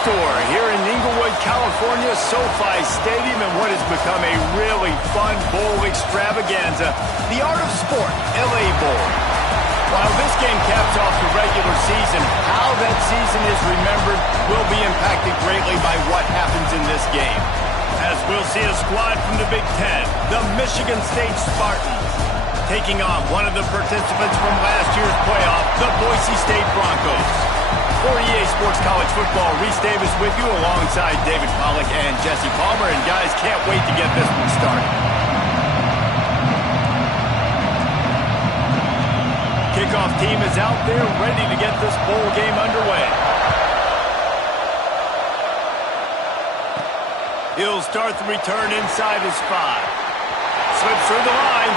store here in Inglewood, California, SoFi Stadium, and what has become a really fun bowl extravaganza, the Art of Sport LA Bowl. While this game caps off the regular season, how that season is remembered will be impacted greatly by what happens in this game. As we'll see a squad from the Big Ten, the Michigan State Spartans, taking on one of the participants from last year's playoff, the Boise State Broncos. For EA Sports College Football, Reese Davis with you alongside David Pollack and Jesse Palmer. And guys, can't wait to get this one started. Kickoff team is out there ready to get this bowl game underway. He'll start the return inside his 5. Slips through the line.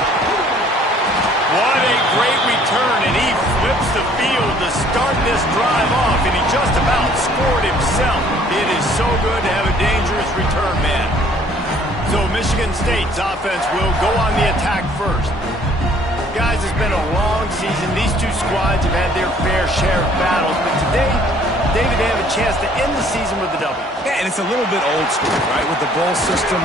What a great return, and he flips the field to start this drive off, and he just about scored himself. It is so good to have a dangerous return man. So Michigan State's offense will go on the attack first. Guys, it's been a long season. These two squads have had their fair share of battles, but today, David, they have a chance to end the season with a W. Yeah, and it's a little bit old school, right? With the bowl system,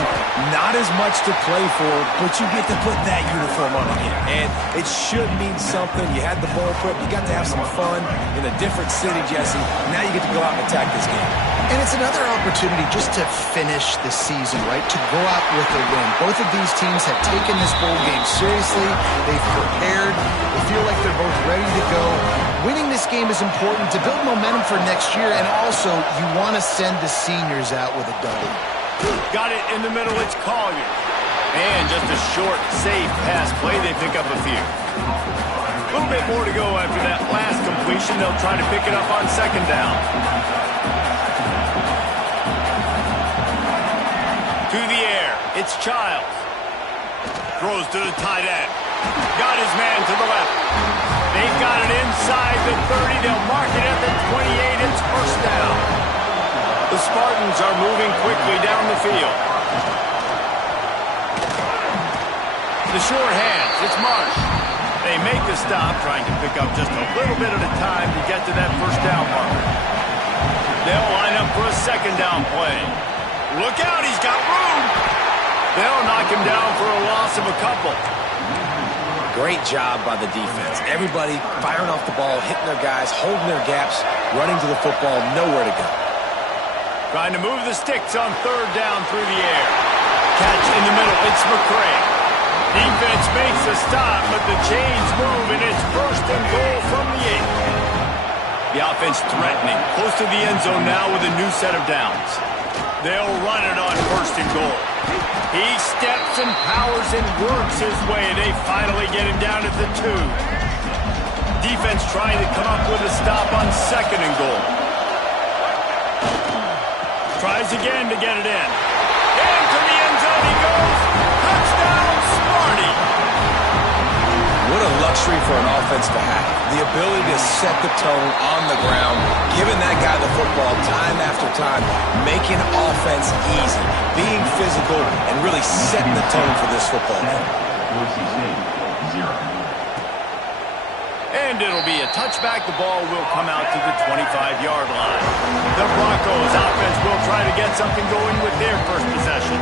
not as much to play for, but you get to put that uniform on again. And it should mean something. You had the bowl prep. You got to have some fun in a different city, Jesse. Now you get to go out and attack this game. And it's another opportunity just to finish the season, right? To go out with a win. Both of these teams have taken this bowl game seriously. They've prepared. They feel like they're both ready to go. Winning this game is important to build momentum for next year, and also you want to send the seniors out with a W. Got it in the middle, it's Collier. And just a short, safe pass play, they pick up a few. A little bit more to go after that last completion. They'll try to pick it up on second down. To the air, it's Childs. Throws to the tight end. Got his man to the left. They've got it inside the 30. They'll mark it at the 28. It's first down. The Spartans are moving quickly down the field. The short hands, it's Marsh. They make the stop, trying to pick up just a little bit at a time to get to that first down marker. They'll line up for a second down play. Look out, he's got room. They'll knock him down for a loss of a couple. Great job by the defense. Everybody firing off the ball, hitting their guys, holding their gaps, running to the football, nowhere to go. Trying to move the sticks on third down through the air. Catch in the middle, it's McCray. Defense makes a stop, but the chains move, and it's first and goal from the 8. The offense threatening, close to the end zone now with a new set of downs. They'll run it on first and goal. He steps and powers and works his way. They finally get him down at the 2. Defense trying to come up with a stop on second and goal. Tries again to get it in. Into the end zone he goes. Touchdown, Sparty. What a luxury for an offense to have. The ability to set the tone on the ground, giving that guy the football time after time, making offense easy, being physical, and really setting the tone for this football game. And it'll be a touchback. The ball will come out to the 25-yard line. The Broncos offense will try to get something going with their first possession.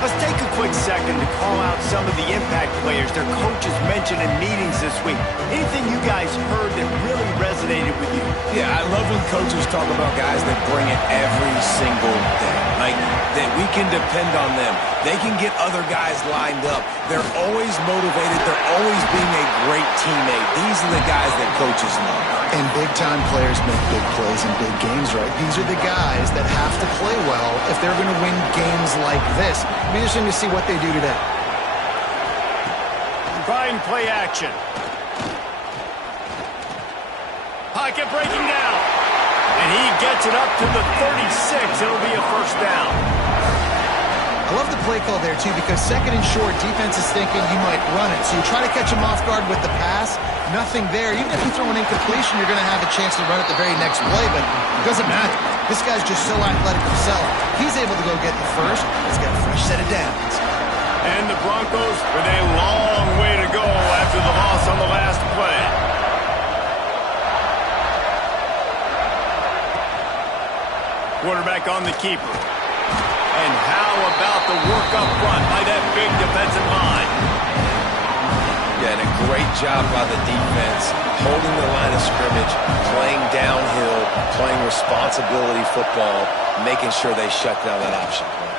Let's take a quick second to call out some of the impact players their coaches mentioned in meetings this week. Anything you guys heard that really resonated with you? Yeah, I love when coaches talk about guys that bring it every single day. Like, that we can depend on them. They can get other guys lined up. They're always motivated. They're always being a great teammate. These are the guys that coaches love. And big-time players make big plays in big games, right? These are the guys that have to play well if they're going to win games like this. It'll be interesting to see what they do today. Trying play action. Pocket breaking down. And he gets it up to the 36. It'll be a first down. I love the play call there, too, because second and short, defense is thinking you might run it. So you try to catch him off guard with the pass. Nothing there. Even if you throw an incompletion, you're going to have a chance to run it the very next play, but it doesn't matter. This guy's just so athletic himself. He's able to go get the first. He's got a fresh set of downs. And the Broncos with a long way to go after the loss on the last play. Quarterback on the keeper. And how about the work up front by that big defensive line? Yeah, and a great job by the defense, holding the line of scrimmage, playing downhill, playing responsibility football, making sure they shut down that option play.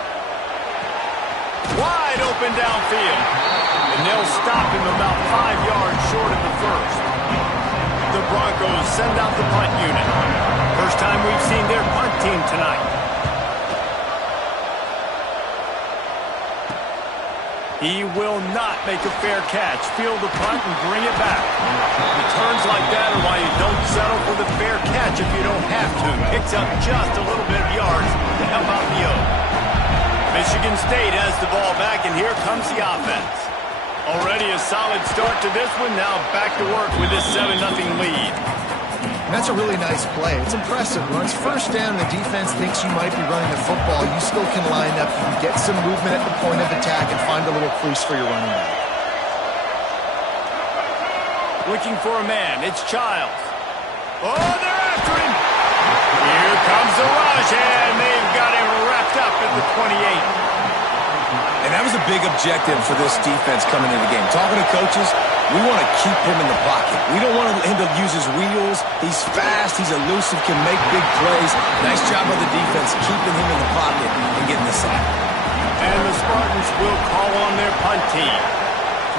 Wide open downfield. And they'll stop him about 5 yards short of the first. The Broncos send out the punt unit. First time we've seen their punt team tonight. He will not make a fair catch. Field the punt and bring it back. Returns like that are why you don't settle for the fair catch if you don't have to. Picks up just a little bit of yards to help out the O. Michigan State has the ball back, and here comes the offense. Already a solid start to this one. Now back to work with this 7-0 lead. That's a really nice play. It's impressive. When it's first down and the defense thinks you might be running the football, you still can line up. You can get some movement at the point of attack and find a little crease for your running back. Looking for a man. It's Childs. Oh, they're after him. Here comes the rush, and they've got him wrapped up at the 28. And that was a big objective for this defense coming into the game. Talking to coaches, we want to keep him in the pocket. We don't want him to use his wheels. He's fast. He's elusive, can make big plays. Nice job by the defense keeping him in the pocket and getting the sack. And the Spartans will call on their punt team.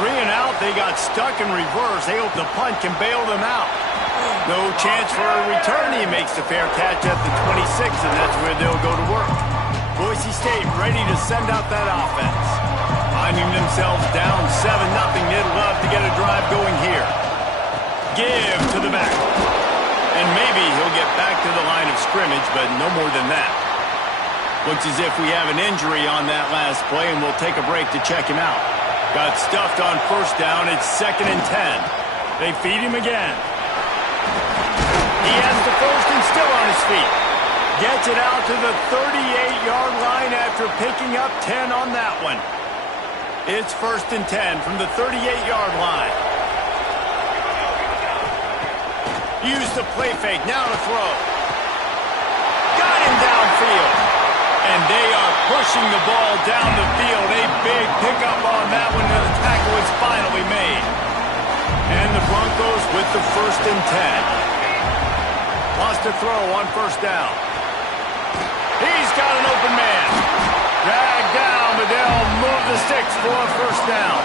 3 and out, they got stuck in reverse. They hope the punt can bail them out. No chance for a return. He makes the fair catch at the 26, and that's where they'll go to work. Boise State ready to send out that offense. Finding themselves down 7-0, they'd love to get a drive going here. Give to the back. And maybe he'll get back to the line of scrimmage, but no more than that. Looks as if we have an injury on that last play, and we'll take a break to check him out. Got stuffed on first down. It's 2nd and 10. They feed him again. He has the first and still on his feet. Gets it out to the 38-yard line after picking up 10 on that one. It's 1st and 10 from the 38-yard line. Use the play fake. Now to throw. Got him downfield. And they are pushing the ball down the field. A big pickup on that one, and the tackle is finally made. And the Broncos with the 1st and 10. Lost a throw on first down. He's got an open man. Dragged down, but they'll move the sticks for a first down.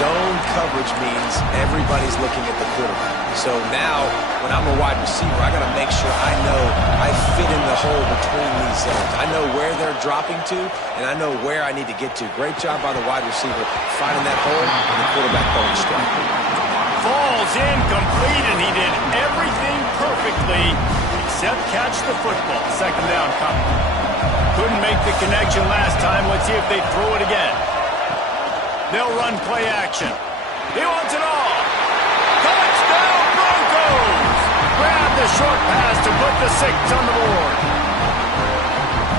Zone coverage means everybody's looking at the quarterback. So now, when I'm a wide receiver, I got to make sure I know I fit in the hole between these zones. I know where they're dropping to, and I know where I need to get to. Great job by the wide receiver finding that hole, and the quarterback going straight. Falls incomplete, and he did everything perfectly except catch the football. 2nd down coming. Couldn't make the connection last time. Let's see if they throw it again. They'll run play action. He wants it all. Touchdown Broncos! Grab the short pass to put the 6 on the board.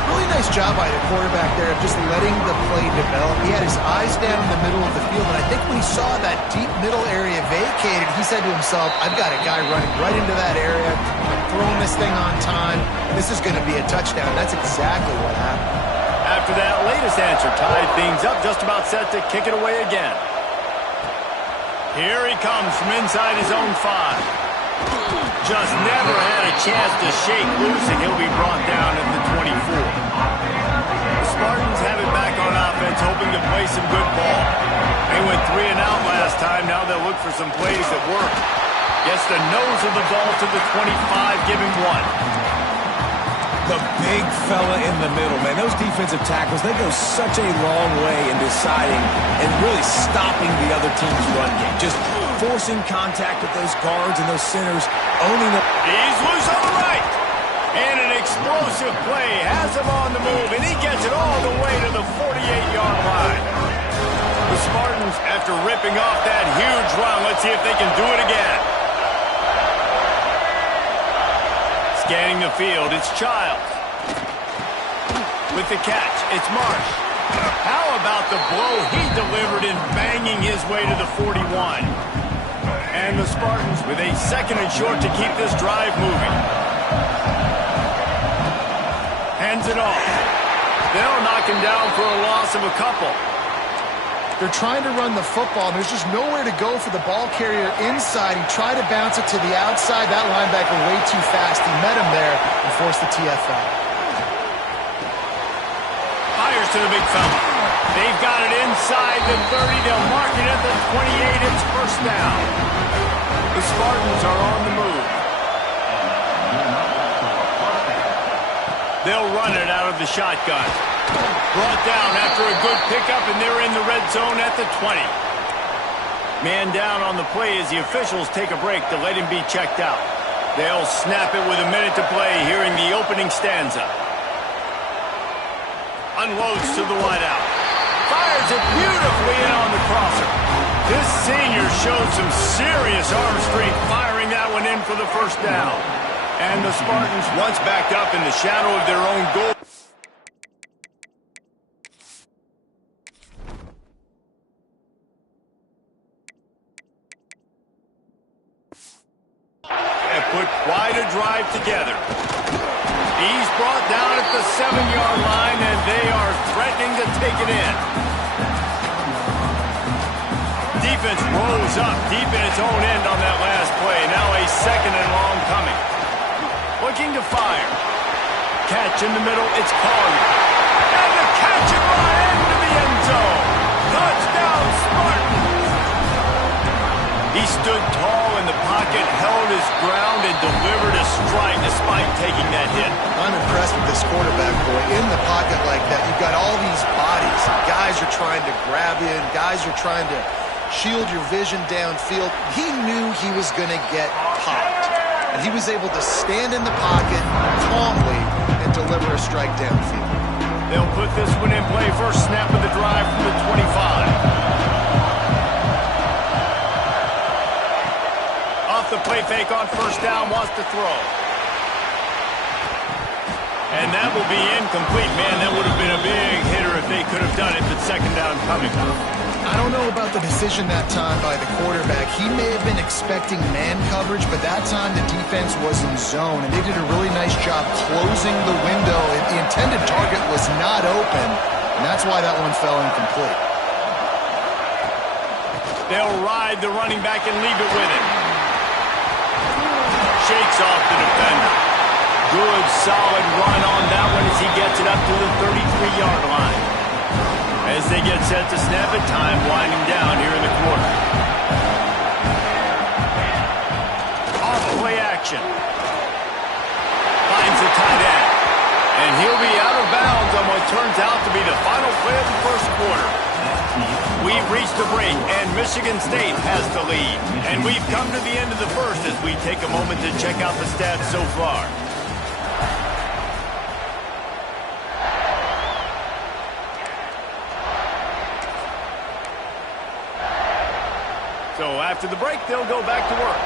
Really nice job by the quarterback there of just letting the play develop. He had his eyes down in the middle of the field, and I think when he saw that deep middle area vacated, he said to himself, I've got a guy running right into that area. I'm throwing this thing on time. This is going to be a touchdown. That's exactly what happened. After that latest answer tied things up, just about set to kick it away again. Here he comes from inside his own 5. Just never had a chance to shake loose, and he'll be brought down at the 24. The Spartans have it back on offense, hoping to play some good ball. They went 3 and out last time. Now they'll look for some plays that work. Gets the nose of the ball to the 25, giving 1. The big fella in the middle, man. Those defensive tackles, they go such a long way in deciding and really stopping the other team's run game. Just forcing contact with those guards and those centers, owning them. He's loose on the right. And an explosive play has him on the move, and he gets it all the way to the 48-yard line. The Spartans, after ripping off that huge run, let's see if they can do it again. Scanning the field, it's Childs. With the catch, it's Marsh. How about the blow he delivered in banging his way to the 41? And the Spartans with a 2nd and short to keep this drive moving. Hands it off. They'll knock him down for a loss of a couple. They're trying to run the football, and there's just nowhere to go for the ball carrier inside. He tried to bounce it to the outside. That linebacker way too fast. He met him there and forced the TFL. Fires to the big fella. They've got it inside the 30. They'll mark it at the 28. It's first down. The Spartans are on the move. They'll run it out of the shotgun. Brought down after a good pickup, and they're in the red zone at the 20. Man down on the play as the officials take a break to let him be checked out. They'll snap it with a minute to play here in the opening stanza. Unloads to the wideout. Fires it beautifully in on the crosser. This senior showed some serious arm strength firing that one in for the first down. And the Spartans once back up in the shadow of their own goal. Put quite a drive together. He's brought down at the 7-yard line, and they are threatening to take it in. Defense rolls up deep in its own end on that last play. Now a second and long coming. Looking to fire. Catch in the middle. It's Collier. And the catch and run into the end zone. Touchdown, Spartans. He stood tall in the pocket, held his ground, and delivered a strike despite taking that hit. I'm impressed with this quarterback, boy. In the pocket like that, you've got all these bodies. Guys are trying to grab in. Guys are trying to shield your vision downfield. He knew he was going to get popped. And he was able to stand in the pocket calmly and deliver a strike downfield. They'll put this one in play. First snap of the drive from the 25. The play fake on first down, wants to throw. And that will be incomplete. Man, that would have been a big hitter if they could have done it, but second down coming. I don't know about the decision that time by the quarterback. He may have been expecting man coverage, but that time the defense was in zone, and they did a really nice job closing the window. The intended target was not open, and that's why that one fell incomplete. They'll ride the running back and leave it with him. Shakes off the defender. Good, solid run on that one as he gets it up to the 33-yard line. As they get set to snap it, time winding down here in the quarter. Off play action. Finds the tight end. And he'll be out of bounds on what turns out to be the final play of the first quarter. We've reached a break, and Michigan State has the lead. And we've come to the end of the first as we take a moment to check out the stats so far. So after the break, they'll go back to work.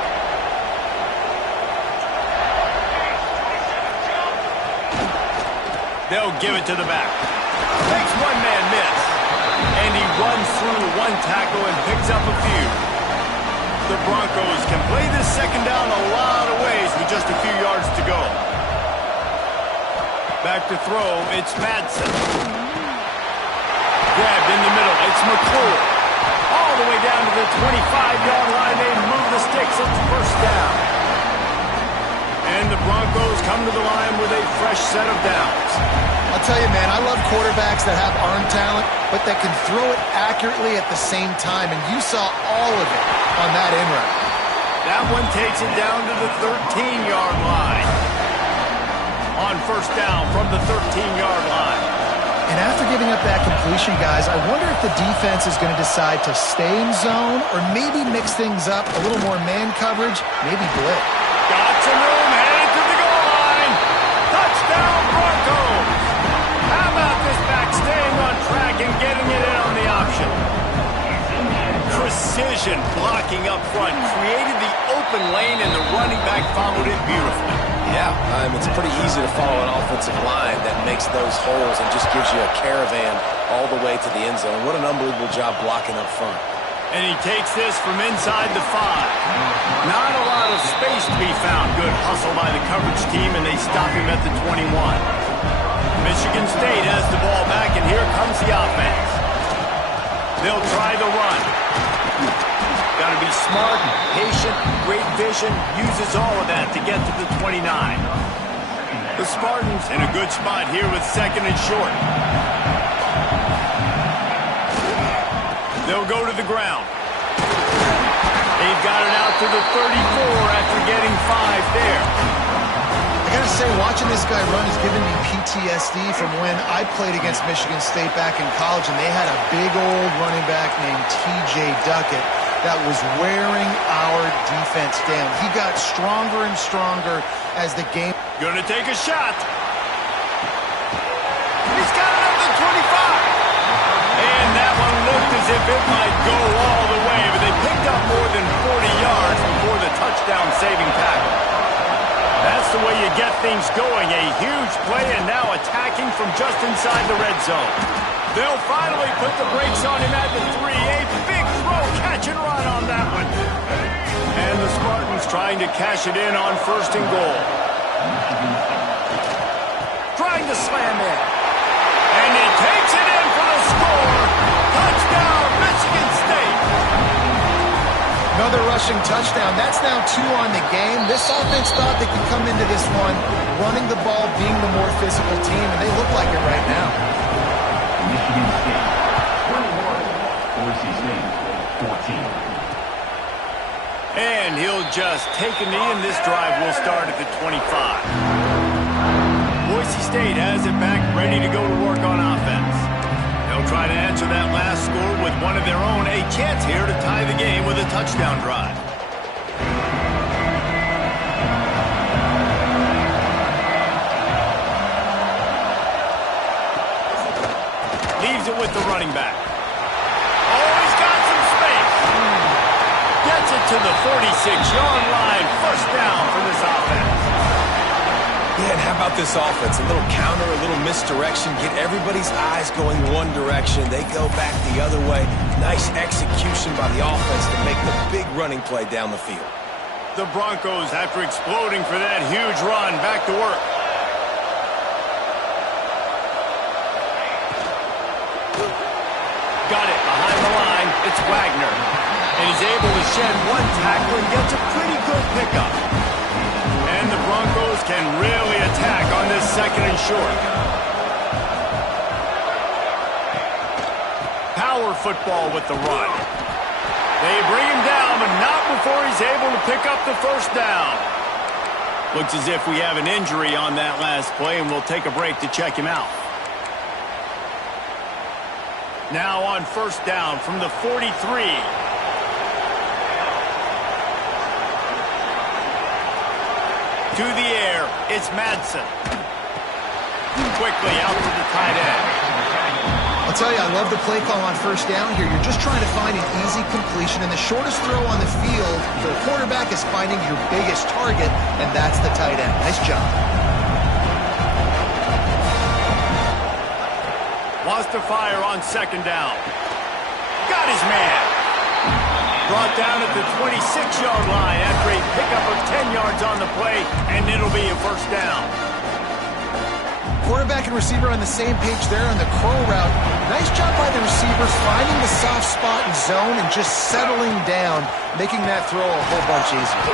They'll give it to the back. Makes one man miss. And he runs through one tackle and picks up a few. The Broncos can play this second down a lot of ways with just a few yards to go. Back to throw, it's Madsen. Grabbed in the middle, it's McClure. All the way down to the 25-yard line, they move the sticks, it's first down. And the Broncos come to the line with a fresh set of downs. I'll tell you, man, I love quarterbacks that have arm talent, but that can throw it accurately at the same time, and you saw all of it on that in route. That one takes it down to the 13-yard line. On first down from the 13-yard line. And after giving up that completion, guys, I wonder if the defense is going to decide to stay in zone or maybe mix things up, a little more man coverage, maybe blitz. Got some room, headed to the goal line. Touchdown, Broncos. How about this back staying on track and getting it in on the option? Precision blocking up front created the open lane, and the running back followed it beautifully. Yeah, it's pretty easy to follow an offensive line that makes those holes and just gives you a caravan all the way to the end zone. What an unbelievable job blocking up front. And he takes this from inside the 5. Not a lot of space to be found. Good hustle by the coverage team, and they stop him at the 21. Michigan State has the ball back, and here comes the offense. They'll try the run. Got to be smart, patient, great vision, uses all of that to get to the 29. The Spartans in a good spot here with second and short. They'll go to the ground. They've got it out to the 34 after getting 5 there. I gotta say, watching this guy run has given me PTSD from when I played against Michigan State back in college, and they had a big old running back named T.J. Duckett that was wearing our defense down. He got stronger and stronger as the game... Gonna take a shot. He's got it up to 25. And that one looked as if it might go all the way, but they picked up more than 40 yards before the touchdown-saving tackle. That's the way you get things going. A huge play, and now attacking from just inside the red zone. They'll finally put the brakes on him at the 3. A big throw, catch and run on that one. And the Spartans trying to cash it in on 1st and goal. Trying to slam in. And he takes it in for the score. Touchdown, Michigan State. Another rushing touchdown. That's now 2 on the game. This offense thought they could come into this one running the ball, being the more physical team, and they look like it right now. Michigan State 21, Boise State 14. And he'll just take a knee, and this drive will start at the 25. Boise State has it back, ready to go to work on offense. They'll try to answer that last score with one of their own. A chance here to tie the game with a touchdown drive. Leaves it with the running back. Oh, he's got some space. Gets it to the 46-yard line. First down for this offense. Yeah, and how about this offense? A little counter, a little misdirection, get everybody's eyes going one direction. They go back the other way. Nice execution by the offense to make the big running play down the field. The Broncos, after exploding for that huge run, back to work. Got it behind the line. It's Wagner. And he's able to shed one tackle and gets a pretty good pickup. And the Broncos can really attack on this second and short. Power football with the run. They bring him down, but not before he's able to pick up the first down. Looks as if we have an injury on that last play, and we'll take a break to check him out. Now on first down from the 43. To the air, it's Madsen. Quickly out to the tight end. I'll tell you, I love the play call on first down here. You're just trying to find an easy completion, and the shortest throw on the field for the quarterback is finding your biggest target, and that's the tight end. Nice job. Wants to fire on second down. Got his man. Brought down at the 26-yard line after a pickup of 10 yards on the play, and it'll be a first down. Quarterback and receiver on the same page there on the curl route. Nice job by the receivers finding the soft spot and zone and just settling down, making that throw a whole bunch easier.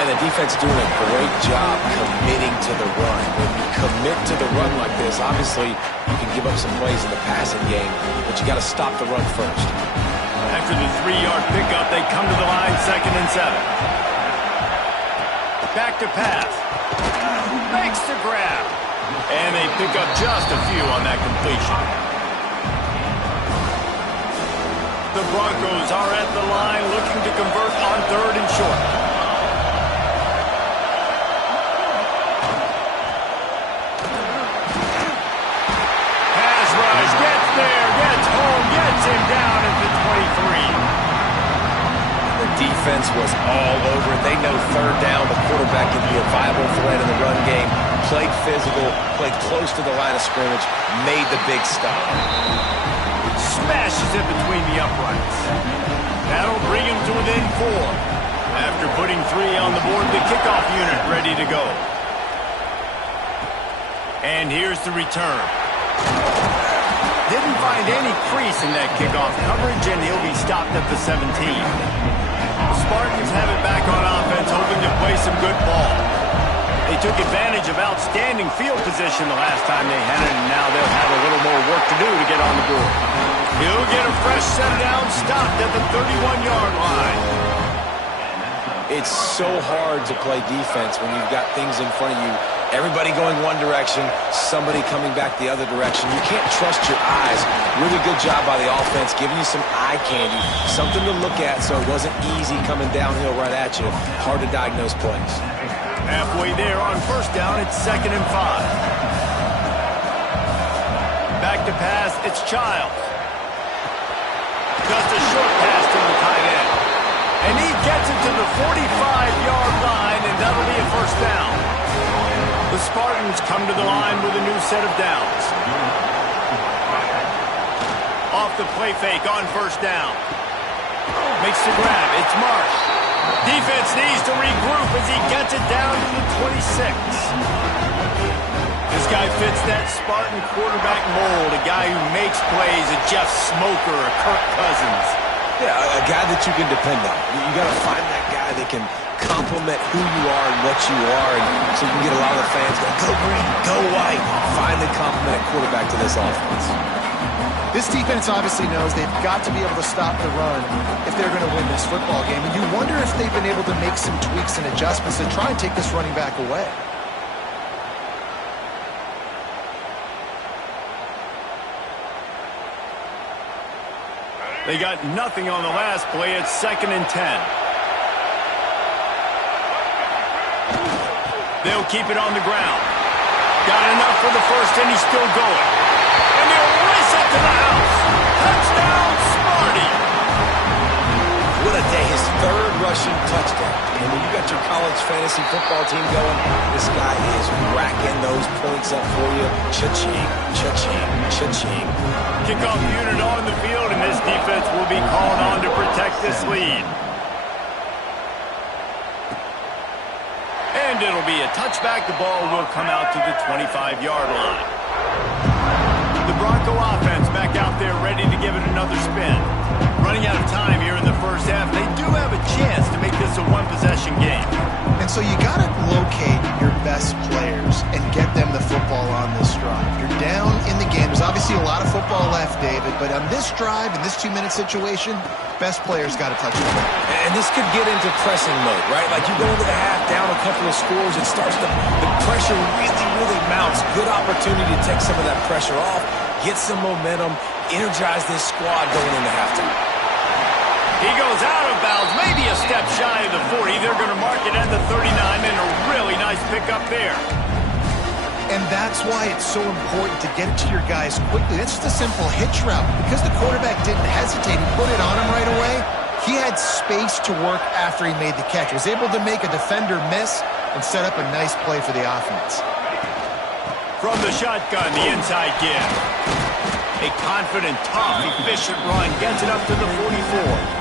And the defense doing a great job committing to the run. When you commit to the run like this, obviously you can give up some plays in the passing game, but you got to stop the run first. After the 3-yard pickup, they come to the line, 2nd and 7. Back to pass. Makes the grab. And they pick up just a few on that completion. The Broncos are at the line looking to convert on 3rd and short. Pass rush, gets there, gets home, gets him down at the 23. The defense was all over it. They know 3rd down, the quarterback can be a viable threat in the run game. Played physical, played close to the line of scrimmage, made the big stop. Smashes it between the uprights. That'll bring him to within 4. After putting 3 on the board, the kickoff unit ready to go. And here's the return. Didn't find any crease in that kickoff coverage, and he'll be stopped at the 17. The Spartans have it back on offense, hoping to play some good ball. They took advantage of outstanding field position the last time they had it, and now they'll have a little more work to do to get on the board. He'll get a fresh set down, stopped at the 31-yard line. It's so hard to play defense when you've got things in front of you. Everybody going one direction, somebody coming back the other direction. You can't trust your eyes. Really good job by the offense, giving you some eye candy, something to look at so it wasn't easy coming downhill right at you. Hard to diagnose plays. Halfway there on first down, it's 2nd and 5. Back to pass, it's Childs. Just a short pass to the tight end. And he gets it to the 45-yard line, and that'll be a first down. The Spartans come to the line with a new set of downs. Off the play fake on first down. Makes the grab. It's Marsh. Defense needs to regroup as he gets it down to the 26. This guy fits that Spartan quarterback mold, a guy who makes plays, a Jeff Smoker, a Kirk Cousins. Yeah, a guy that you can depend on. You got to find that guy that can complement who you are and what you are, and so you can get a lot of the fans going, go green, go white. Find the complement quarterback to this offense. This defense obviously knows they've got to be able to stop the run if they're going to win this football game. And you wonder if they've been able to make some tweaks and adjustments to try and take this running back away. They got nothing on the last play. It's 2nd and 10. They'll keep it on the ground. Got enough for the first, and he's still going. And they'll race it to the house. Touchdown, Sparty. What a day. His 3rd rushing touchdown. And when you got your college fantasy football team going, this guy is racking those points up for you. Cha-ching, cha-ching, cha-ching. Kickoff unit on the field, and this defense will be called on to protect this lead. And it'll be a touchback. The ball will come out to the 25-yard line. The Bronco offense back out there ready to give it another spin. Running out of time here in the first half. They do have a chance to make this a one-possession game. And so you got to locate your best players and get them the football on this drive. You're down in the game. There's obviously a lot of football left, David, but on this drive, in this 2-minute situation, best players got to touch the ball. And this could get into pressing mode, right? Like you go into the half, down a couple of scores, it starts to, the pressure really, really mounts. Good opportunity to take some of that pressure off, get some momentum, energize this squad going into halftime. He goes out of bounds, maybe a step shy of the 40. They're going to mark it at the 39, and a really nice pickup there. And that's why it's so important to get it to your guys quickly. That's just a simple hitch route. Because the quarterback didn't hesitate and put it on him right away, he had space to work after he made the catch. Was able to make a defender miss and set up a nice play for the offense. From the shotgun, the inside give. A confident, tough, efficient run gets it up to the 44.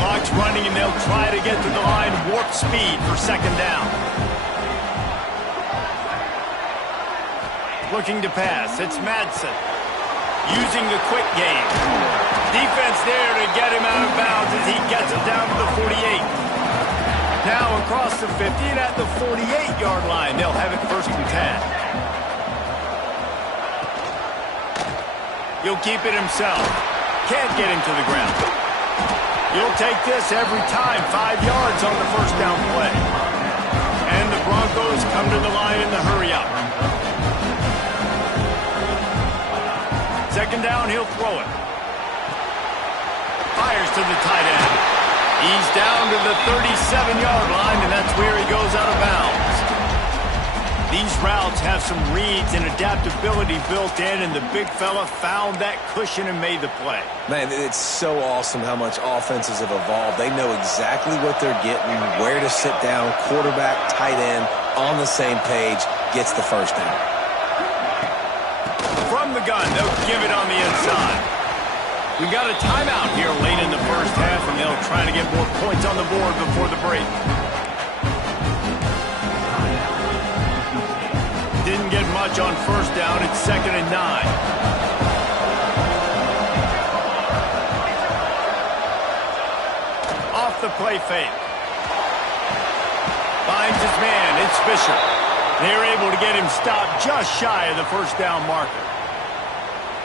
Clock's running, and they'll try to get to the line. Warp speed for 2nd down. Looking to pass. It's Madsen. Using the quick game. Defense there to get him out of bounds as he gets it down to the 48. Now across the 50 and at the 48-yard line. They'll have it 1st and 10. He'll keep it himself. Can't get him to the ground. He'll take this every time. 5 yards on the first down play. And the Broncos come to the line in the hurry-up. 2nd down, he'll throw it. Fires to the tight end. He's down to the 37-yard line, and that's where he goes out of bounds. These routes have some reads and adaptability built in, and the big fella found that cushion and made the play. Man, it's so awesome how much offenses have evolved. They know exactly what they're getting, where to sit down, quarterback, tight end, on the same page, gets the first down. From the gun, they'll give it on the inside. We got a timeout here late in the first half, and they'll try to get more points on the board before the break. Didn't get much much on first down. It's 2nd and 9. Off the play fake. Finds his man. It's Fisher. They're able to get him stopped just shy of the first down marker.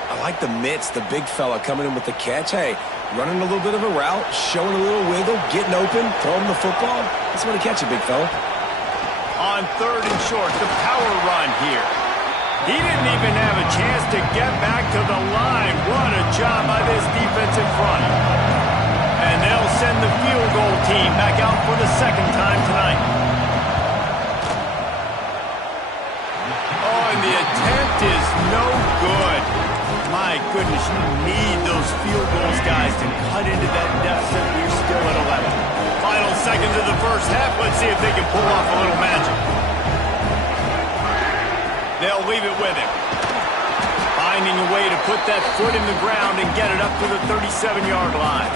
I like the mitts, the big fella coming in with the catch. Hey, running a little bit of a route, showing a little wiggle, getting open, throwing the football. That's when he catch it, big fella. On 3rd and short, the power run here. He didn't even have a chance to get back to the line. What a job by this defensive front. And they'll send the field goal team back out for the 2nd time tonight. Oh, and the attempt is no good. My goodness, you need those field goals, guys, to cut into that deficit. We're still at 11. Final seconds of the first half. Let's see if they can pull off a little magic. They'll leave it with him. Finding a way to put that foot in the ground and get it up to the 37-yard line.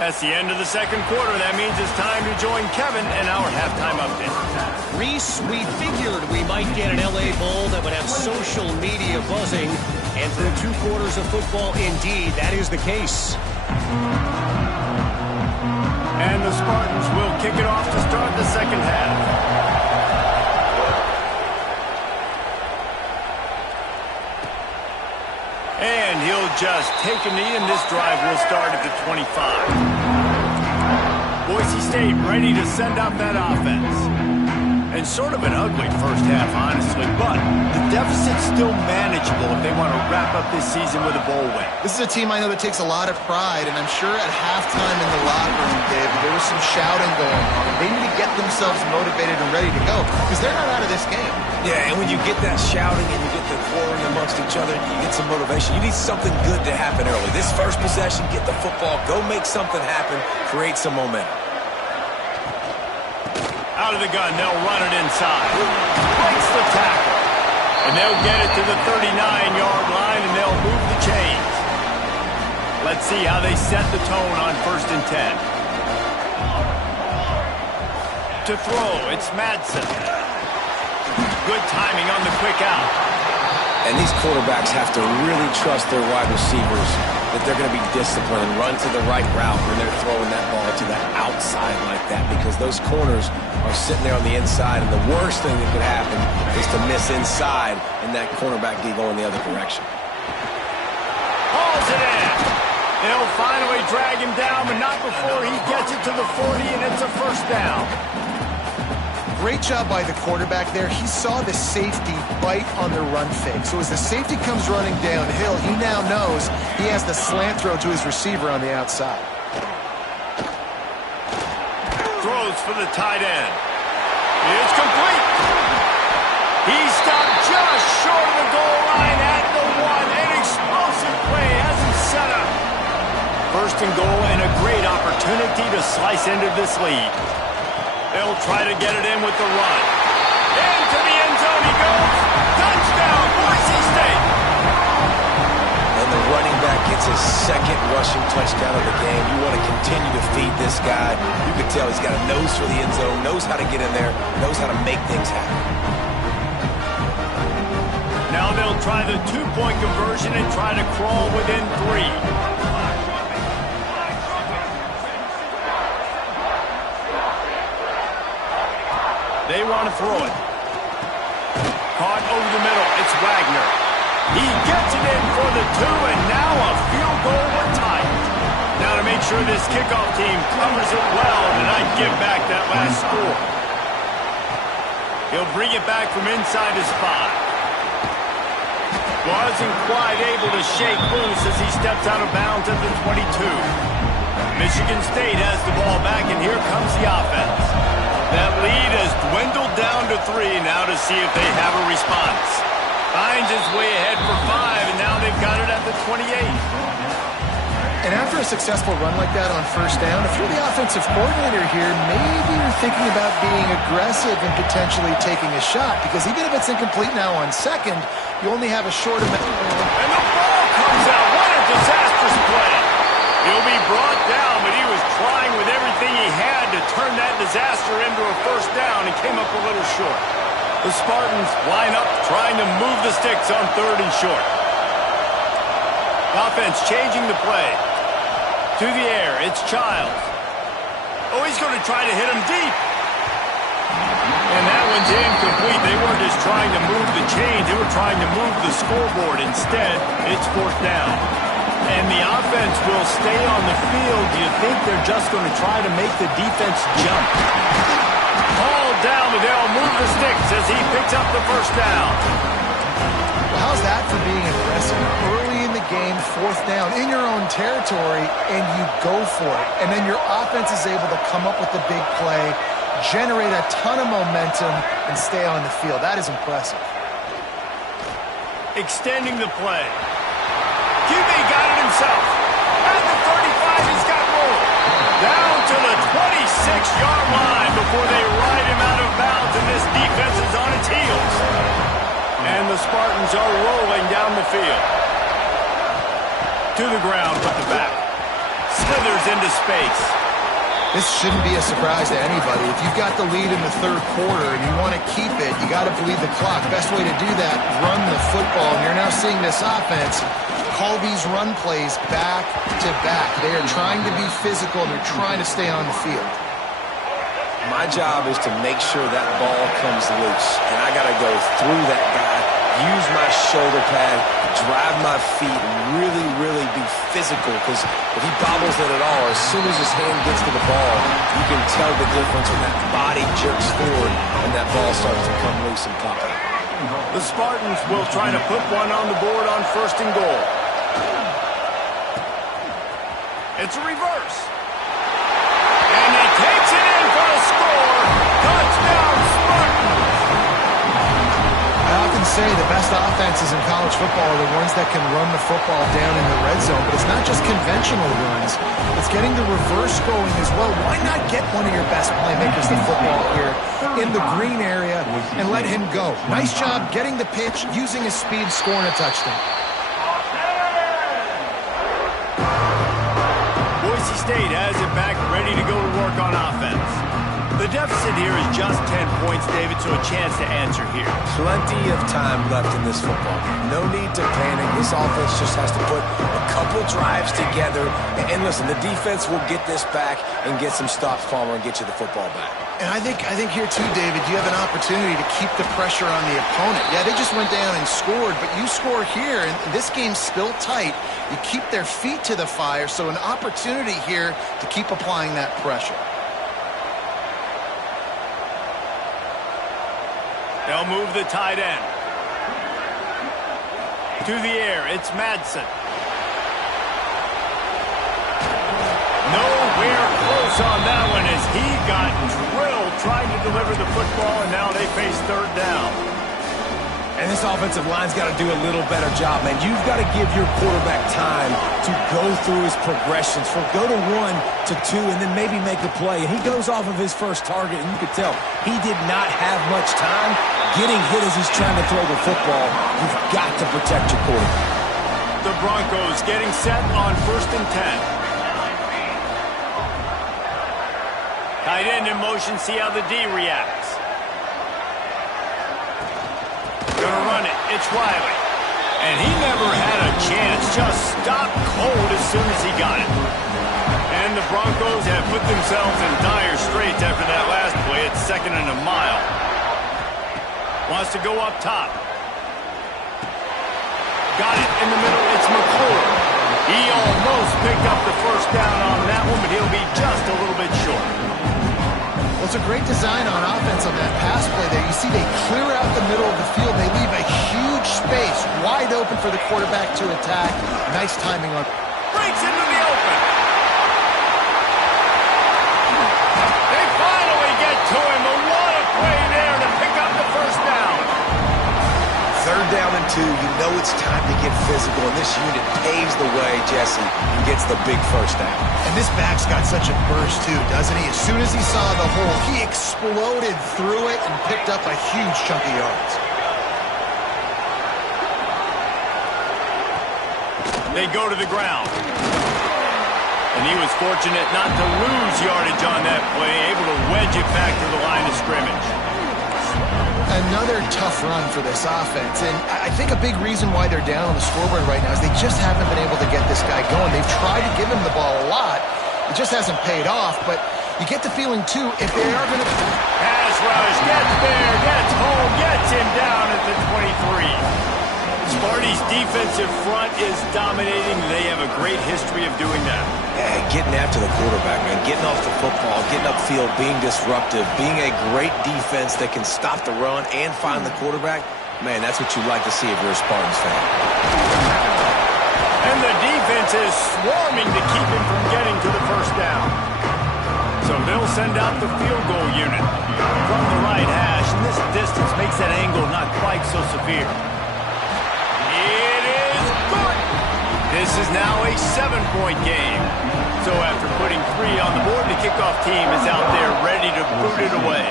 That's the end of the 2nd quarter. That means it's time to join Kevin and our halftime update. Reese, we figured we might get an LA Bowl that would have social media buzzing. And through 2 quarters of football, indeed, that is the case. And the Spartans will kick it off to start the 2nd half. And he'll just take a knee, and this drive will start at the 25. Boise State ready to send out that offense. And sort of an ugly first half, honestly, but the deficit's still manageable if they want to wrap up this season with a bowl win. This is a team I know that takes a lot of pride, and I'm sure at halftime in the locker room, Dave, there was some shouting going on. They need to get themselves motivated and ready to go because they're not out of this game. Yeah, and when you get that shouting and you get the quarreling amongst each other, you get some motivation. You need something good to happen early. This first possession, get the football, go make something happen, create some momentum. Out of the gun, they'll run it inside. Breaks the tackle. And they'll get it to the 39-yard line, and they'll move the chains. Let's see how they set the tone on 1st and 10. To throw, it's Madsen. Good timing on the quick out. And these quarterbacks have to really trust their wide receivers that they're going to be disciplined and run to the right route when they're throwing that ball to the outside like that, because those corners are sitting there on the inside, and the worst thing that could happen is to miss inside and that cornerback be going the other direction. Hauls it in. They'll finally drag him down, but not before he gets it to the 40, and it's a first down. Great job by the quarterback there. He saw the safety bite on the run fake. So as the safety comes running downhill, he now knows he has the slant throw to his receiver on the outside. Throws for the tight end. It's complete. He stopped just short of the goal line at the 1. An explosive play has him set up. 1st and goal, and a great opportunity to slice into this lead. They'll try to get it in with the run. Into the end zone he goes. Touchdown, Boise State. And the running back gets his 2nd rushing touchdown of the game. You want to continue to feed this guy. You can tell he's got a nose for the end zone, knows how to get in there, knows how to make things happen. Now they'll try the 2-point conversion and try to crawl within 3. They want to throw it. Caught over the middle. It's Wagner. He gets it in for the 2, and now a field goal attempt. Now to make sure this kickoff team covers it well and not give back that last score. He'll bring it back from inside his 5. Wasn't quite able to shake loose as he steps out of bounds at the 22. Michigan State has the ball back, and here comes the offense. That lead has dwindled down to 3 now to see if they have a response. Finds his way ahead for 5, and now they've got it at the 28. And after a successful run like that on first down, if you're the offensive coordinator here, maybe you're thinking about being aggressive and potentially taking a shot, because even if it's incomplete now on 2nd, you only have a short amount. And the ball comes out. What a disastrous play. He'll be brought down, but pressure into a first down and came up a little short. The Spartans line up, trying to move the sticks on 3rd and short. Offense changing the play. To the air, it's Childs. Oh, he's going to try to hit him deep. And that one's incomplete. They weren't just trying to move the chains. They were trying to move the scoreboard. Instead, it's 4th down. And the offense will stay on the field. Do you think they're just going to try to make the defense jump? Hauled down, but they'll move the sticks as he picks up the first down. Well, how's that for being aggressive? Early in the game, 4th down, in your own territory, and you go for it. And then your offense is able to come up with the big play, generate a ton of momentum, and stay on the field. That is impressive. Extending the play. QB got it himself. At the 35, he's got more. Down to the 26-yard line before they ride him out of bounds, and this defense is on its heels. And the Spartans are rolling down the field. To the ground with the back. Slithers into space. This shouldn't be a surprise to anybody. If you've got the lead in the 3rd quarter and you want to keep it, you got to bleed the clock. Best way to do that, run the football. And you're now seeing this offense call these run plays back to back. They are trying to be physical, and they're trying to stay on the field. My job is to make sure that ball comes loose, and I got to go through that guy, use my shoulder pad, drive my feet, and really be physical, because if he bobbles it at all, as soon as his hand gets to the ball, you can tell the difference when that body jerks forward and that ball starts to come loose and pop out. The Spartans will try to put one on the board on 1st and goal. It's a reverse. And he takes it in for a score. Touchdown, Spartans! I often say the best offenses in college football are the ones that can run the football down in the red zone, but it's not just conventional runs. It's getting the reverse going as well. Why not get one of your best playmakers the football here in the green area and let him go? Nice job getting the pitch, using his speed, scoring a touchdown. Boise State has it back, ready to go to work on offense. The deficit here is just 10 points, David, so a chance to answer here. Plenty of time left in this football game. No need to panic. This offense just has to put a couple drives together. And listen, the defense will get this back and get some stops, Palmer, and get you the football back. And I think here too, David, you have an opportunity to keep the pressure on the opponent. Yeah, they just went down and scored, but you score here, and this game's still tight. You keep their feet to the fire, so an opportunity here to keep applying that pressure. They'll move the tight end. To the air, it's Madsen. Nowhere close on that one as he got drilled trying to deliver the football, and now they face 3rd down. And this offensive line's got to do a little better job, man. You've got to give your quarterback time to go through his progressions, from go to 1 to 2, and then maybe make a play. And he goes off of his first target, and you could tell he did not have much time getting hit as he's trying to throw the football. You've got to protect your quarterback. The Broncos getting set on 1st and 10. Tight end in motion, see how the D reacts. Gonna run it, it's Riley. And he never had a chance, just stopped cold as soon as he got it. And the Broncos have put themselves in dire straits after that last play. It's 2nd and a mile. Wants to go up top. Got it in the middle, it's McClure. He almost picked up the first down on that one, but he'll be just a little bit short. Well, it's a great design on offense on that pass play there. You see they clear out the middle of the field. They leave a huge space wide open for the quarterback to attack. Nice timing on. Breaks into the open. They finally get to him, but what a play there to pick up the first down. 3rd down and 2, you know it's time to get physical, and this unit paves the way, Jesse, and gets the big first down. And this back's got such a burst too, doesn't he? As soon as he saw the hole, he exploded through it and picked up a huge chunk of yards. They go to the ground. And he was fortunate not to lose yardage on that play, able to wedge it back to the line of scrimmage. Another tough run for this offense, and I think a big reason why they're down on the scoreboard right now is they just haven't been able to get this guy going. They've tried to give him the ball a lot. It just hasn't paid off, but you get the feeling, too, if they are going to... Pass rush, gets there, gets home, gets him down at the 23. Sparty's defensive front is dominating. They have a great history of doing that. Yeah, getting after the quarterback, man. Getting off the football, getting upfield, being disruptive, being a great defense that can stop the run and find the quarterback. Man, that's what you'd like to see if you're a Spartans fan. And the defense is swarming to keep him from getting to the first down. So they'll send out the field goal unit from the right hash, and this distance makes that angle not quite so severe. It is good. This is now a 7-point game. So after putting 3 on the board, the kickoff team is out there ready to boot it away.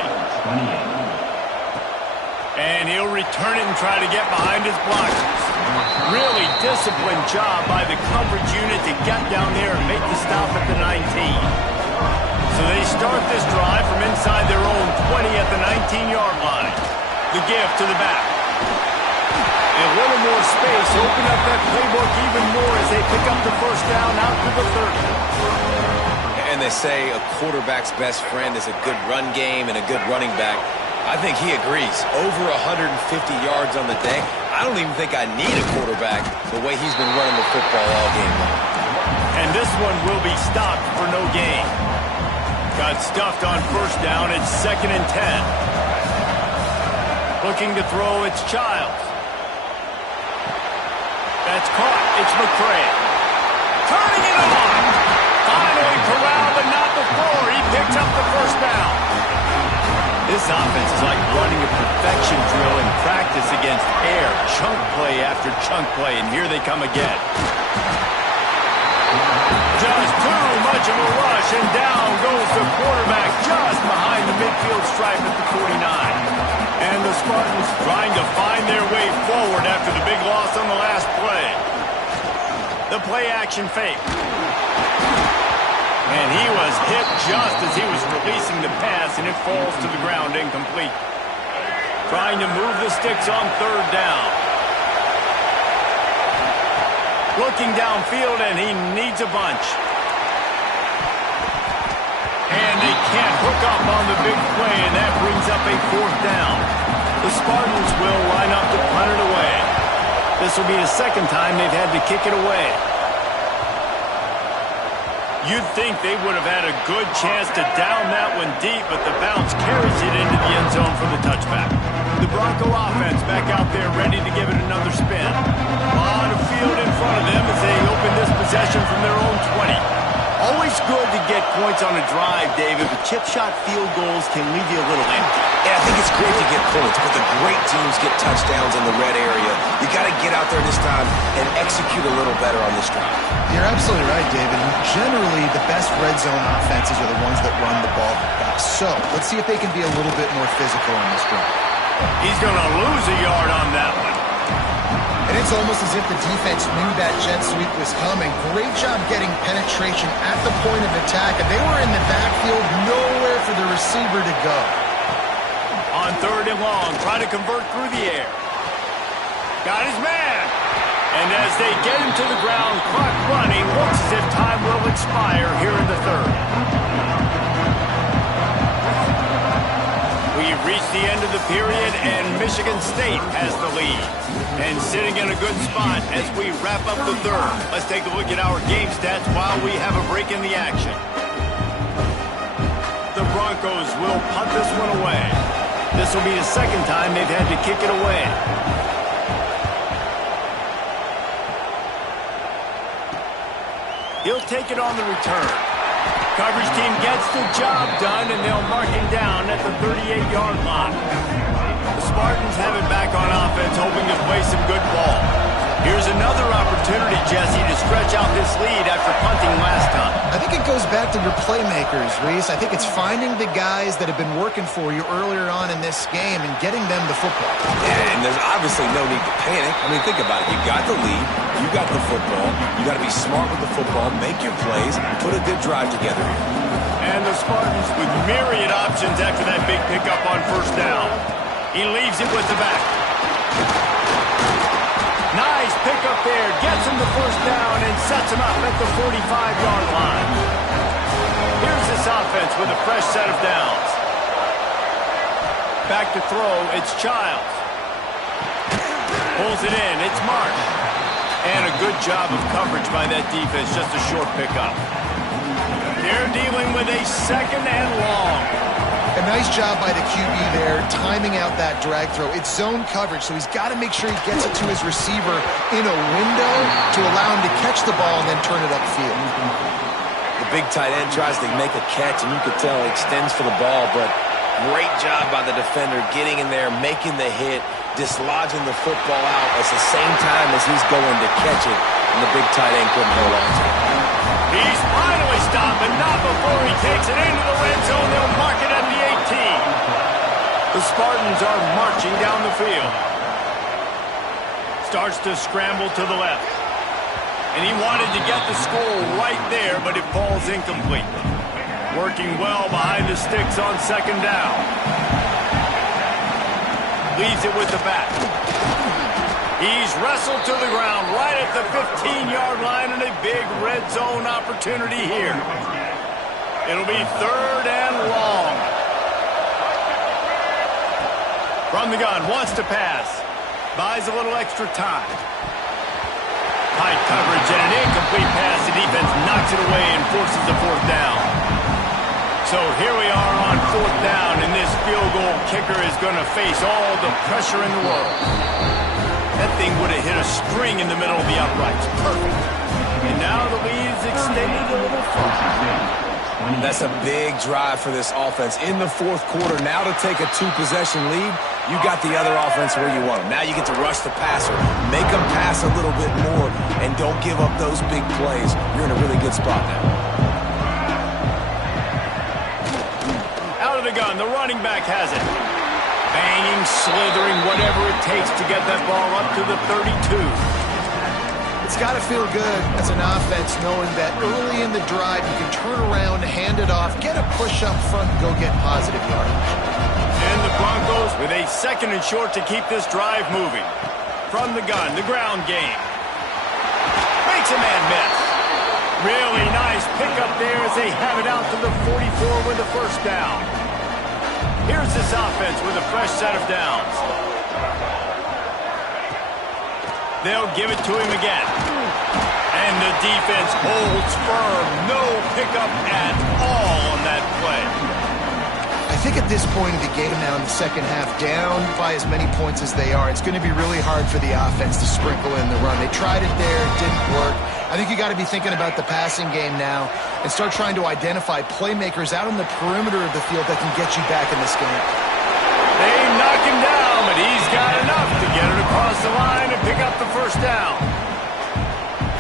And he'll return it and try to get behind his blockers. Really disciplined job by the coverage unit to get down there and make the stop at the 19. So they start this drive from inside their own 20 at the 19-yard line. The give to the back. A little more space, open up that playbook even more as they pick up the first down out to the 30. And they say a quarterback's best friend is a good run game and a good running back. I think he agrees. Over 150 yards on the day. I don't even think I need a quarterback the way he's been running the football all game long. And this one will be stopped for no gain. Got stuffed on first down. It's 2nd and 10. Looking to throw, it's Childs. That's caught. It's McCray. Turning it on. Finally corralled, but not before. He picks up the first down. This offense is like running a perfection drill in practice against air. Chunk play after chunk play, and here they come again. Just too much of a rush, and down goes the quarterback just behind the midfield stripe at the 49. And the Spartans trying to find their way forward after the big loss on the last play. The play-action fake. And he was hit just as he was releasing the pass, and it falls to the ground incomplete. Trying to move the sticks on 3rd down. Looking downfield, and he needs a bunch. And they can't hook up on the big play, and that brings up a 4th down. The Spartans will line up to punt it away. This will be the 2nd time they've had to kick it away. You'd think they would have had a good chance to down that one deep, but the bounce carries it into the end zone for the touchback. The Bronco offense back out there ready to give it another spin. A lot of field in front of them as they open this possession from their own 20. Always good to get points on a drive, David, but chip shot field goals can leave you a little empty. Yeah, I think it's great to get points, but the great teams get touchdowns in the red area. You got to get out there this time and execute a little better on this drive. You're absolutely right, David. Generally, the best red zone offenses are the ones that run the ball the best. So let's see if they can be a little bit more physical on this drive. He's going to lose a yard on that one. And it's almost as if the defense knew that jet sweep was coming. Great job getting penetration at the point of attack. And they were in the backfield, nowhere for the receiver to go. On 3rd and long, trying to convert through the air. Got his man. And as they get him to the ground, clock running, looks as if time will expire here in the 3rd. We've reached the end of the period, and Michigan State has the lead. And sitting in a good spot as we wrap up the 3rd. Let's take a look at our game stats while we have a break in the action. The Broncos will punt this one away. This will be the 2nd time they've had to kick it away. He'll take it on the return. Coverage team gets the job done, and they'll mark him down at the 38-yard line. The Spartans have it back on offense, hoping to play some good ball. Here's another opportunity, Jesse, to stretch out this lead after punting last time. I think it goes goes back to your playmakers, Reese. I think it's finding the guys that have been working for you earlier on in this game and getting them the football. Yeah, and there's obviously no need to panic. I mean, think about it. You got the lead. You got the football. You got to be smart with the football, make your plays, put a good drive together here. And the Spartans with myriad options after that big pickup on first down. He leaves it with the back. Nice pickup there. Gets him the first down and sets him up at the 45-yard line. Here's this offense with a fresh set of downs. Back to throw. It's Childs. Pulls it in. It's Mark. And a good job of coverage by that defense. Just a short pickup. They're dealing with a second and long. A nice job by the QB there, timing out that drag throw. It's zone coverage, so he's got to make sure he gets it to his receiver in a window to allow him to catch the ball and then turn it upfield. The big tight end tries to make a catch, and you could tell he extends for the ball, but great job by the defender getting in there, making the hit, dislodging the football out at the same time as he's going to catch it, and the big tight end couldn't hold on to it. He's finally stopped, but not before he takes it into the red zone. They'll mark it at the 18. The Spartans are marching down the field. Starts to scramble to the left. And he wanted to get the score right there, but it falls incomplete. Working well behind the sticks on second down. Leaves it with the back. He's wrestled to the ground right at the 15-yard line and a big red zone opportunity here. It'll be third and long. From the gun, wants to pass. Buys a little extra time. Tight coverage and an incomplete pass. The defense knocks it away and forces the fourth down. So here we are on fourth down, and this field goal kicker is going to face all the pressure in the world. That thing would have hit a string in the middle of the uprights. Perfect. And now the lead is extended a little further. That's a big drive for this offense in the fourth quarter. Now to take a two-possession lead, you got the other offense where you want them. Now you get to rush the passer, make them pass a little bit more, and don't give up those big plays. You're in a really good spot now. Out of the gun, the running back has it. Banging, slithering, whatever it takes to get that ball up to the 32. It's got to feel good as an offense knowing that early in the drive you can turn around, hand it off, get a push up front, and go get positive yardage. And the Broncos with a second and short to keep this drive moving. From the gun, the ground game. Makes a man miss. Really nice pickup there as they have it out to the 44 with the first down. Here's this offense with a fresh set of downs. They'll give it to him again. And the defense holds firm. No pickup at all on that play. I think at this point of the game now in the second half, down by as many points as they are, it's going to be really hard for the offense to sprinkle in the run. They tried it there, it didn't work. I think you got to be thinking about the passing game now and start trying to identify playmakers out on the perimeter of the field that can get you back in this game. They knock him down, but he's got enough to get it across the line and pick up the first down.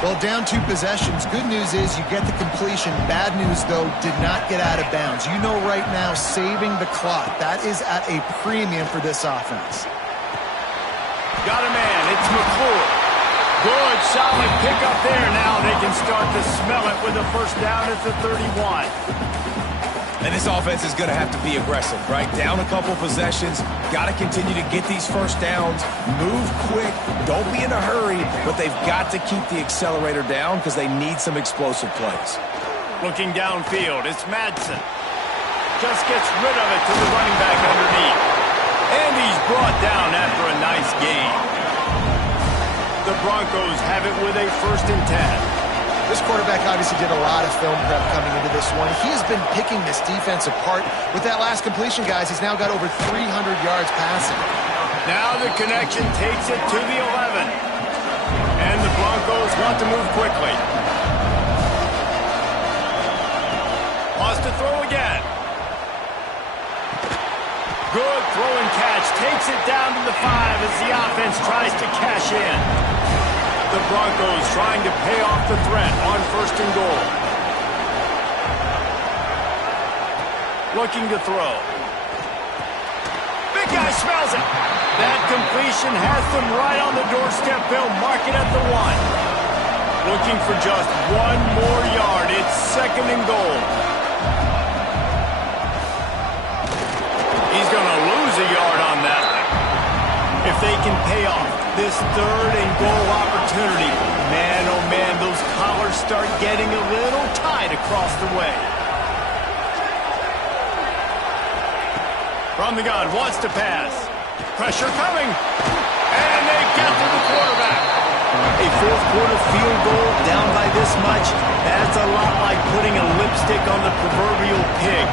Well, down 2 possessions. Good news is you get the completion. Bad news, though, did not get out of bounds. You know right now, saving the clock. That is at a premium for this offense. Got a man. It's McClure. Good, solid pickup there. Now they can start to smell it with a first down at the 31. And this offense is going to have to be aggressive, right? Down a couple possessions. Got to continue to get these first downs. Move quick. Don't be in a hurry, but they've got to keep the accelerator down because they need some explosive plays. Looking downfield, it's Madsen. Just gets rid of it to the running back underneath. And he's brought down after a nice gain. The Broncos have it with a 1st and 10. This quarterback obviously did a lot of film prep coming into this one. He has been picking this defense apart. With that last completion, guys, he's now got over 300 yards passing. Now the connection takes it to the 11. And the Broncos want to move quickly. Wants to throw again. Good throw and catch. Takes it down to the 5 as the offense tries to cash in. The Broncos trying to pay off the threat on 1st and goal. looking to throw. Big guy smells it. That completion has them right on the doorstep. They'll mark it at the 1. Looking for just 1 more yard. It's 2nd and goal. He's going to lose a yard on that one. If they can pay off this 3rd and goal opportunity, man, oh man, those collars start getting a little tight across the way. From the gun, wants to pass. Pressure coming. And they get to the quarterback. A 4th quarter field goal down by this much, that's a lot like putting a lipstick on the proverbial pig.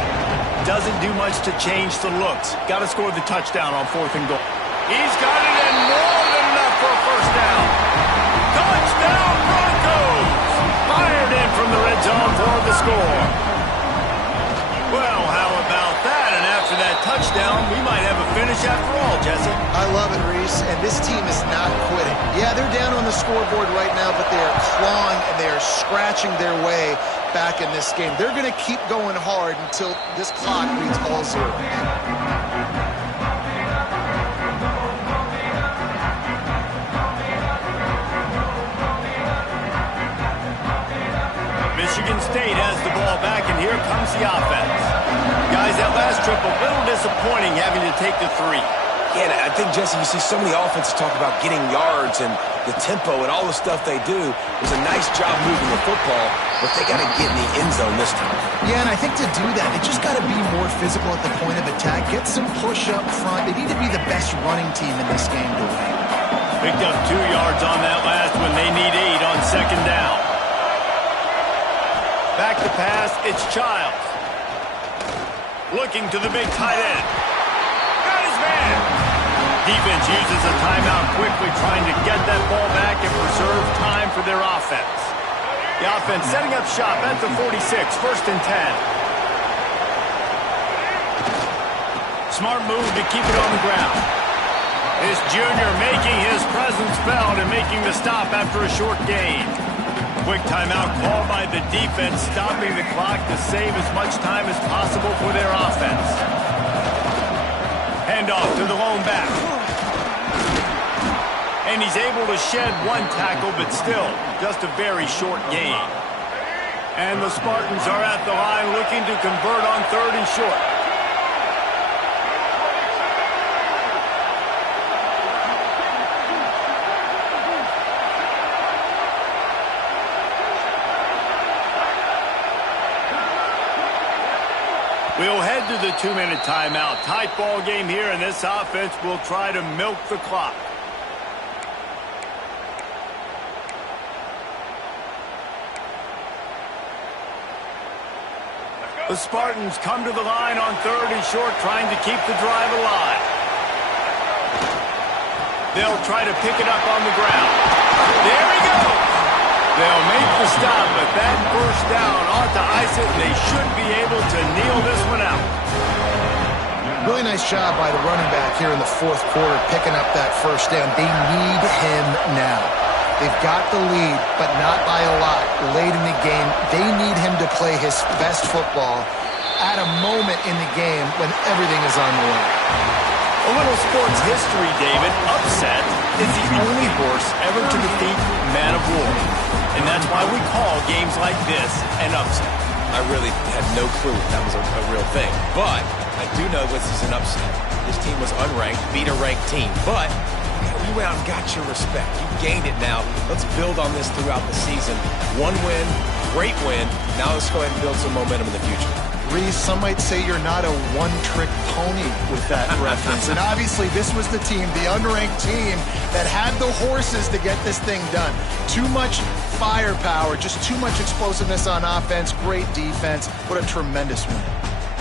Doesn't do much to change the looks. Got to score the touchdown on 4th and goal. He's got it in more than enough for a 1st down. Touchdown Broncos! Fired in from the red zone for the score. Well, how about that? And after that touchdown, we might have a finish after all, Jesse. I love it, Reese, and this team is not quitting. Yeah, they're down on the scoreboard right now, but they are clawing and they are scratching their way back in this game. They're going to keep going hard until this clock reads all zeros. Michigan State has the ball back, and here comes the offense. Guys, that last trip, a little disappointing having to take the 3. Yeah, I think, Jesse, you see so many offenses talk about getting yards and the tempo and all the stuff they do. It was a nice job moving the football, but they got to get in the end zone this time. Yeah, and I think to do that, they just got to be more physical at the point of attack. Get some push up front. They need to be the best running team in this game to win. Picked up 2 yards on that last one. They need 8 on 2nd down. Back to pass, it's Childs. Looking to the big tight end. Got his man. Defense uses a timeout quickly, trying to get that ball back and preserve time for their offense. The offense setting up shop at the 46, 1st and 10. Smart move to keep it on the ground. This junior making his presence felt and making the stop after a short gain. Quick timeout called by the defense, stopping the clock to save as much time as possible for their offense. Handoff to the lone back. And he's able to shed 1 tackle, but still just a very short gain. And the Spartans are at the line looking to convert on 3rd and short. We'll head to the 2-minute timeout. Tight ball game here, and this offense will try to milk the clock. The Spartans come to the line on 3rd and short, trying to keep the drive alive. They'll try to pick it up on the ground. There he goes! They'll make the stop, but that 1st down ought to ice it, and they should be able to kneel this one out. Really nice job by the running back here in the 4th quarter, picking up that 1st down. They need him now. They've got the lead, but not by a lot. Late in the game, they need him to play his best football at a moment in the game when everything is on the line. A little sports history, David. Upset is the only horse ever to defeat Man of War. And that's why we call games like this an upset. I really had no clue that was a real thing. But I do know this is an upset. This team was unranked, beat a ranked team. But you went out and got your respect. You gained it now. Let's build on this throughout the season. 1 win, great win. Now let's go ahead and build some momentum in the future. Reese, some might say you're not a one-trick pony with that reference. And obviously, this was the team, the unranked team, that had the horses to get this thing done. Too much firepower, just too much explosiveness on offense, great defense. What a tremendous win.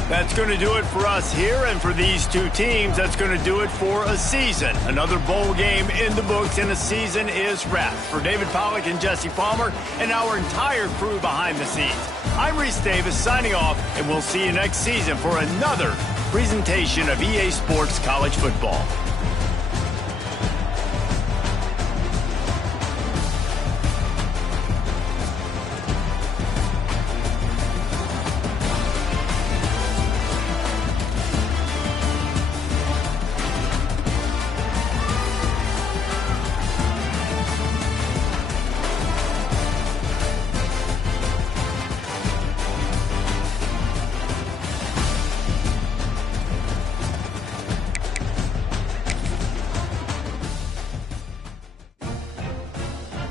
That's going to do it for us here, and for these 2 teams, that's going to do it for a season. Another bowl game in the books, and a season is wrapped. For David Pollack and Jesse Palmer, and our entire crew behind the scenes, I'm Reese Davis signing off, and we'll see you next season for another presentation of EA Sports College Football.